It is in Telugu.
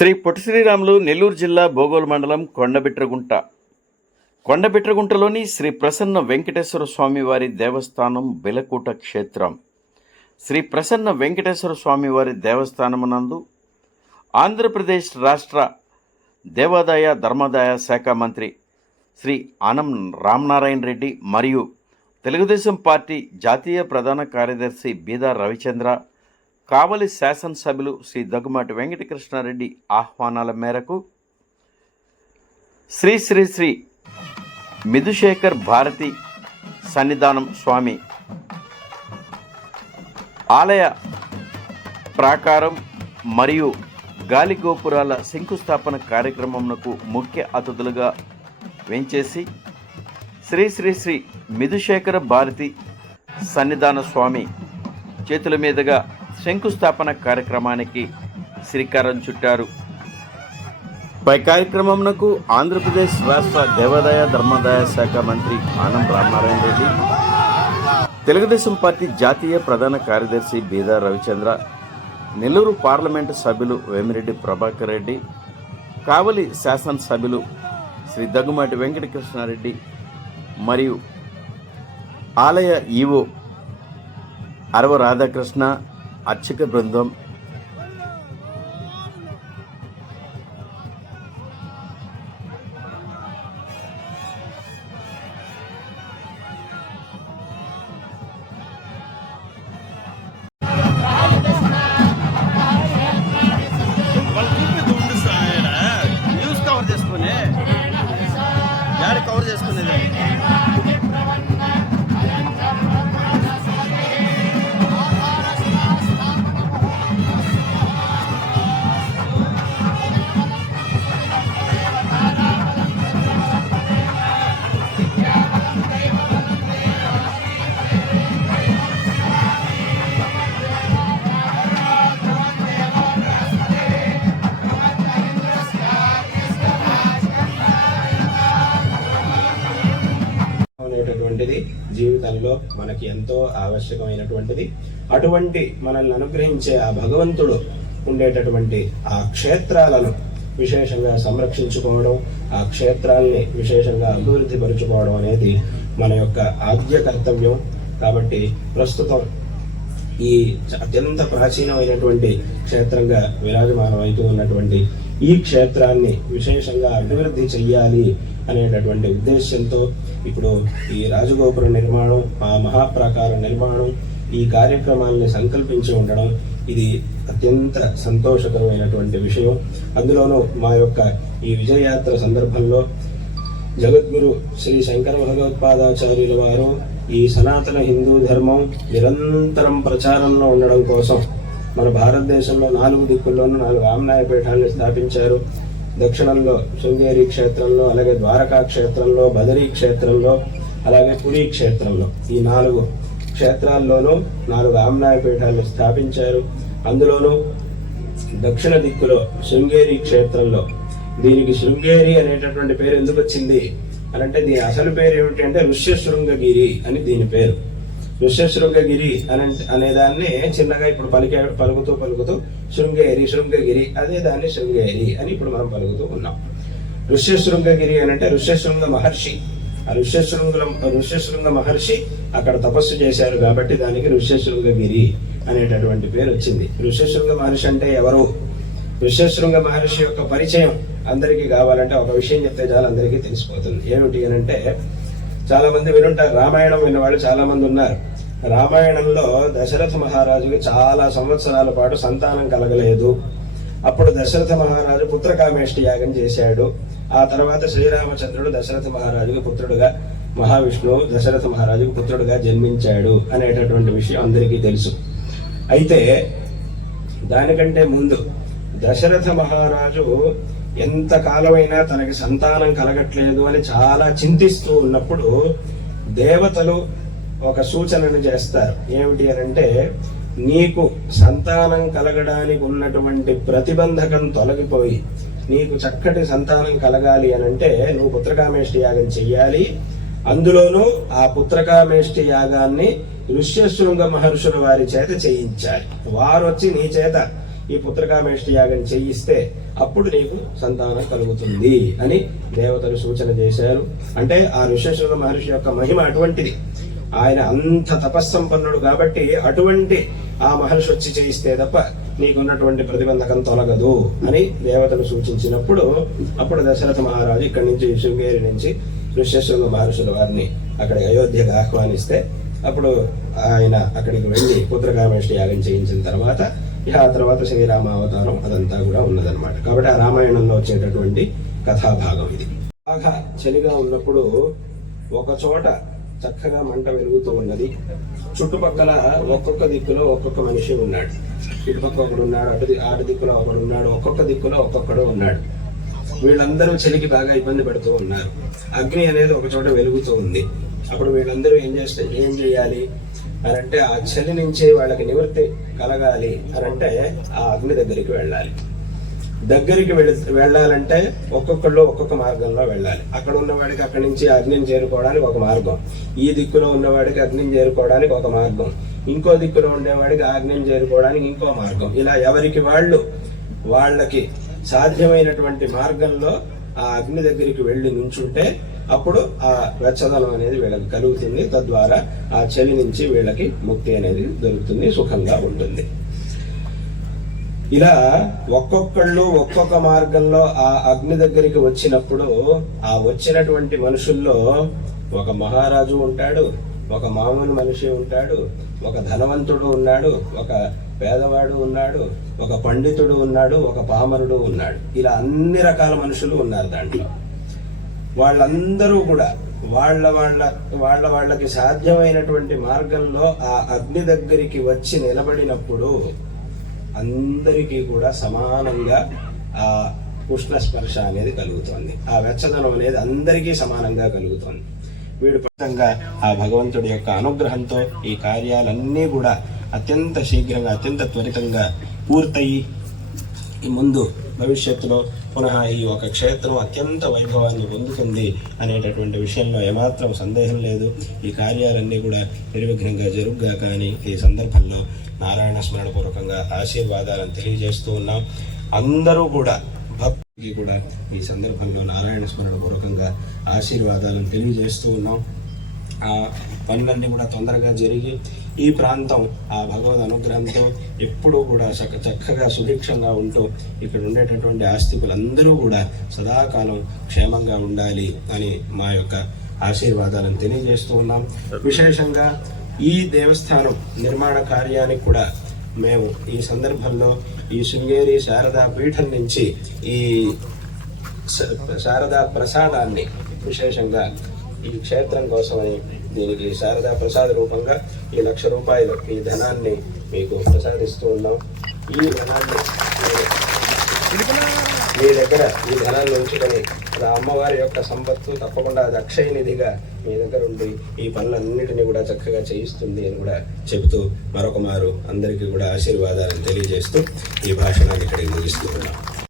శ్రీ పొట్టి శ్రీరాములు నెల్లూరు జిల్లా బోగోలు మండలం కొండబిట్రగుంట. కొండబిట్రగుంటలోని శ్రీ ప్రసన్న వెంకటేశ్వర స్వామివారి దేవస్థానం బిలకూట క్షేత్రం. శ్రీ ప్రసన్న వెంకటేశ్వర స్వామివారి దేవస్థానమునందు ఆంధ్రప్రదేశ్ రాష్ట్ర దేవాదాయ ధర్మాదాయ శాఖ మంత్రి శ్రీ ఆనం రామనారాయణ రెడ్డి మరియు తెలుగుదేశం పార్టీ జాతీయ ప్రధాన కార్యదర్శి బీదా రవిచంద్ర కావలి శాసనసభ్యులు శ్రీ దగ్గుమాటి వెంకటకృష్ణారెడ్డి ఆహ్వానాల మేరకు శ్రీ శ్రీ శ్రీ మిధుశేఖర్ భారతి సన్నిధానం స్వామి ఆలయ ప్రాకారం మరియు గాలి గోపురాల శంకుస్థాపన కార్యక్రమంకు ముఖ్య అతిథులుగా వెంచేసి శ్రీ శ్రీ శ్రీ మిధుశేఖర భారతి సన్నిధాన స్వామి చేతుల మీదుగా శంకుస్థాపన కార్యక్రమానికి శ్రీకారం చుట్టారు. పై కార్యక్రమంకు ఆంధ్రప్రదేశ్ రాష్ట్ర దేవాదాయ ధర్మాదాయ శాఖ మంత్రి ఆనం రామనారాయణ రెడ్డి తెలుగుదేశం పార్టీ జాతీయ ప్రధాన కార్యదర్శి బీదా రవిచంద్ర నెల్లూరు పార్లమెంటు సభ్యులు వేమిరెడ్డి ప్రభాకర్ రెడ్డి కావలి శాసనసభ్యులు శ్రీ దగ్గుమాటి వెంకటకృష్ణారెడ్డి మరియు ఆలయ ఈవో అరవ రాధాకృష్ణ అర్చక బృందం జీవితంలో మనకి ఎంతో ఆవశ్యకమైనటువంటిది. అటువంటి మనల్ని అనుగ్రహించే ఆ భగవంతుడు ఉండేటటువంటి ఆ క్షేత్రాలను విశేషంగా సంరక్షించుకోవడం ఆ క్షేత్రాల్ని విశేషంగా అభివృద్ధి పరుచుకోవడం అనేది మన యొక్క ఆద్య కర్తవ్యం. కాబట్టి ప్రస్తుతం ఈ అత్యంత ప్రాచీనమైనటువంటి క్షేత్రంగా విరాజమానం అవుతూ ఉన్నటువంటి ఈ క్షేత్రాన్ని విశేషంగా అభివృద్ధి చెయ్యాలి అనేటటువంటి ఉద్దేశ్యంతో ఇప్పుడు ఈ రాజగోపుర నిర్మాణం ఆ మహాప్రాకార నిర్మాణం ఈ కార్యక్రమాల్ని సంకల్పించి ఉండడం ఇది అత్యంత సంతోషకరమైనటువంటి విషయం. అందులోనూ మా యొక్క ఈ విజయయాత్ర సందర్భంలో జగద్గురు శ్రీ శంకర భగవత్పాదాచార్యుల వారు ఈ సనాతన హిందూ ధర్మం నిరంతరం ప్రచారంలో ఉండడం కోసం మన భారతదేశంలో నాలుగు దిక్కుల్లోనూ నాలుగు ఆమ్నాయ పీఠాలను స్థాపించారు. దక్షిణంలో శృంగేరి క్షేత్రంలో అలాగే ద్వారకా క్షేత్రంలో బదరీ క్షేత్రంలో అలాగే పురీ క్షేత్రంలో ఈ నాలుగు క్షేత్రాల్లోనూ నాలుగు ఆమ్నాయ పీఠాలను స్థాపించారు. అందులోనూ దక్షిణ దిక్కులో శృంగేరి క్షేత్రంలో. దీనికి శృంగేరి అనేటటువంటి పేరు ఎందుకు వచ్చింది? అని అంటే దీని అసలు పేరు ఏమిటంటే ఋష్య శృంగగిరి అని దీని పేరు. ఋష్యశృంగగిరి అని అనేదాన్ని చిన్నగా ఇప్పుడు పలికే పలుకుతూ పలుకుతూ శృంగేరి శృంగగిరి అదే దాన్ని శృంగేరి అని ఇప్పుడు మనం పలుకుతూ ఉన్నాం. ఋష్యశృంగగిరి అని అంటే ఋష్యశృంగ మహర్షి. ఆ ఋష్యశృంగ ఋష్యశృంగ మహర్షి అక్కడ తపస్సు చేశారు కాబట్టి దానికి ఋష్యశృంగగిరి అనేటటువంటి పేరు వచ్చింది. ఋష్యశృంగ మహర్షి అంటే ఎవరు? ఋష్యశృంగ మహర్షి యొక్క పరిచయం అందరికీ కావాలంటే ఒక విషయం చెప్తే చాలు అందరికీ తెలిసిపోతుంది. ఏమిటి అని అంటే చాలా మంది వినుంటారు. రామాయణం విన్నవాళ్ళు చాలా మంది ఉన్నారు. రామాయణంలో దశరథ మహారాజుకి చాలా సంవత్సరాల పాటు సంతానం కలగలేదు. అప్పుడు దశరథ మహారాజు పుత్రకామేష్టి యాగం చేశాడు. ఆ తర్వాత శ్రీరామచంద్రుడు దశరథ మహారాజుకి పుత్రుడుగా మహావిష్ణువు దశరథ మహారాజుకు పుత్రుడుగా జన్మించాడు అనేటటువంటి విషయం అందరికీ తెలుసు. అయితే దానికంటే ముందు దశరథ మహారాజు ఎంత కాలమైనా తనకి సంతానం కలగట్లేదు అని చాలా చింతిస్తూ ఉన్నప్పుడు దేవతలు ఒక సూచనను చేస్తారు. ఏమిటి అని అంటే నీకు సంతానం కలగడానికి ఉన్నటువంటి ప్రతిబంధకం తొలగిపోయి నీకు చక్కటి సంతానం కలగాలి అని అంటే నువ్వు పుత్రకామేష్టి యాగం చెయ్యాలి. అందులోనూ ఆ పుత్రకామేష్టి యాగాన్ని ఋష్యశృంగ మహర్షుల వారి చేత చేయించాలి. వారు వచ్చి నీ చేత ఈ పుత్రకామేష్టి యాగం చేయిస్తే అప్పుడు నీకు సంతానం కలుగుతుంది అని దేవతలు సూచన చేశారు. అంటే ఆ ఋష్యశృంగ మహర్షి యొక్క మహిమ అటువంటిది. ఆయన అంత తపస్సంపన్నుడు కాబట్టి అటువంటి ఆ మహర్షి వచ్చి చేయిస్తే తప్ప నీకున్నటువంటి ప్రతిబంధకం తొలగదు అని దేవతలు సూచించినప్పుడు అప్పుడు దశరథ మహారాజు ఇక్కడి నుంచి శృంగేరి నుంచి ఋష్యశృంగ మహర్షుల వారిని అక్కడ అయోధ్యకు ఆహ్వానిస్తే అప్పుడు ఆయన అక్కడికి వెళ్ళి పుత్రకామేష్టి యాగం చేయించిన తర్వాత ఆ తర్వాత శ్రీరామ అవతారం అదంతా కూడా ఉన్నదన్నమాట. కాబట్టి ఆ రామాయణంలో వచ్చేటటువంటి కథాభాగం ఇది. బాగా చలిగా ఉన్నప్పుడు ఒక చోట చక్కగా మంట వెలుగుతూ ఉన్నది. చుట్టుపక్కల ఒక్కొక్క దిక్కులో ఒక్కొక్క మనిషి ఉన్నాడు. ఇటుపక్క ఒకడు ఉన్నాడు అటు ఆరు అటు దిక్కులో ఒకడు ఉన్నాడు ఒక్కొక్క దిక్కులో ఒక్కొక్కడు ఉన్నాడు. వీళ్ళందరూ చలికి బాగా ఇబ్బంది పడుతూ ఉన్నారు. అగ్ని అనేది ఒక చోట వెలుగుతూ ఉంది. అప్పుడు వీళ్ళందరూ ఏం చేస్తే ఏం చేయాలి? అని అంటే ఆ చలి నుంచి వాళ్ళకి నివృత్తి కలగాలి. అని అంటే ఆ అగ్ని దగ్గరికి వెళ్ళాలి. దగ్గరికి వెళ్ వెళ్ళాలంటే ఒక్కొక్కళ్ళు ఒక్కొక్క మార్గంలో వెళ్ళాలి. అక్కడ ఉన్నవాడికి అక్కడి నుంచి అగ్నిని చేరుకోవడానికి ఒక మార్గం. ఈ దిక్కులో ఉన్నవాడికి అగ్నిని చేరుకోవడానికి ఒక మార్గం. ఇంకో దిక్కులో ఉండేవాడికి ఆ చేరుకోవడానికి ఇంకో మార్గం. ఇలా ఎవరికి వాళ్ళు వాళ్ళకి సాధ్యమైనటువంటి మార్గంలో ఆ అగ్ని దగ్గరికి వెళ్ళి నుంచుంటే అప్పుడు ఆ వెచ్చదనం అనేది వీళ్ళకి కలుగుతుంది. తద్వారా ఆ చలి నుంచి వీళ్ళకి ముక్తి అనేది దొరుకుతుంది సుఖంగా ఉంటుంది. ఇలా ఒక్కొక్కళ్ళు ఒక్కొక్క మార్గంలో ఆ అగ్ని దగ్గరికి వచ్చినప్పుడు ఆ వచ్చినటువంటి మనుషుల్లో ఒక మహారాజు ఉంటాడు ఒక మామూలు మనిషి ఉంటాడు ఒక ధనవంతుడు ఉన్నాడు ఒక పేదవాడు ఉన్నాడు ఒక పండితుడు ఉన్నాడు ఒక పామరుడు ఉన్నాడు. ఇలా అన్ని రకాల మనుషులు ఉన్నారు దాంట్లో. వాళ్ళందరూ కూడా వాళ్ళ వాళ్ళ వాళ్ళ వాళ్ళకి సాధ్యమైనటువంటి మార్గంలో ఆ అగ్ని దగ్గరికి వచ్చి నిలబడినప్పుడు అందరికీ కూడా సమానంగా ఆ ఉష్ణ స్పర్శ అనేది కలుగుతోంది. ఆ వెచ్చదనం అనేది అందరికీ సమానంగా కలుగుతోంది. వీడు ఫలితంగా ఆ భగవంతుడి యొక్క అనుగ్రహంతో ఈ కార్యాలన్నీ కూడా అత్యంత శీఘ్రంగా అత్యంత త్వరితంగా పూర్తయి ఈ ముందు భవిష్యత్తులో పునః ఈ ఒక క్షేత్రం అత్యంత వైభవాన్ని పొందుతుంది అనేటటువంటి విషయంలో ఏమాత్రం సందేహం లేదు. ఈ కార్యాలన్నీ కూడా నిర్విఘ్నంగా జరుగుగా కానీ ఈ సందర్భంలో నారాయణ స్మరణ పూర్వకంగా ఆశీర్వాదాలను తెలియజేస్తూ ఉన్నాం. అందరూ కూడా భక్తులకి కూడా ఈ సందర్భంలో నారాయణ స్మరణ పూర్వకంగా ఆశీర్వాదాలను తెలియజేస్తూ ఉన్నాం. ఆ పనులన్నీ కూడా తొందరగా జరిగి ఈ ప్రాంతం ఆ భగవద్ అనుగ్రహంతో ఎప్పుడూ కూడా చక్క చక్కగా సుభిక్షంగా ఉంటూ ఇక్కడ ఉండేటటువంటి ఆస్తికులందరూ కూడా సదాకాలం క్షేమంగా ఉండాలి అని మా యొక్క ఆశీర్వాదాలను తెలియజేస్తూ ఉన్నాం. విశేషంగా ఈ దేవస్థానం నిర్మాణ కార్యానికి కూడా మేము ఈ సందర్భంలో ఈ శృంగేరి శారదా పీఠం నుంచి ఈ స- శారదా ప్రసాదాన్ని విశేషంగా ఈ క్షేత్రం కోసమని దీనికి శారదా ప్రసాద రూపంగా ఈ లక్ష రూపాయలు ఈ ధనాన్ని మీకు ప్రసాదిస్తూ ఉన్నాం. ఈ ధనాన్ని మీ దగ్గర ఈ ధనాన్ని ఉంచుకొని అది అమ్మవారి యొక్క సంపత్తు తప్పకుండా అది అక్షయ నిధిగా మీ దగ్గర ఉండి ఈ పనులన్నిటిని కూడా చక్కగా చేయిస్తుంది అని కూడా చెబుతూ మరొక మారు అందరికీ కూడా ఆశీర్వాదాలను తెలియజేస్తూ ఈ భాషణాన్ని ఇక్కడికి ముగిస్తూ ఉన్నాం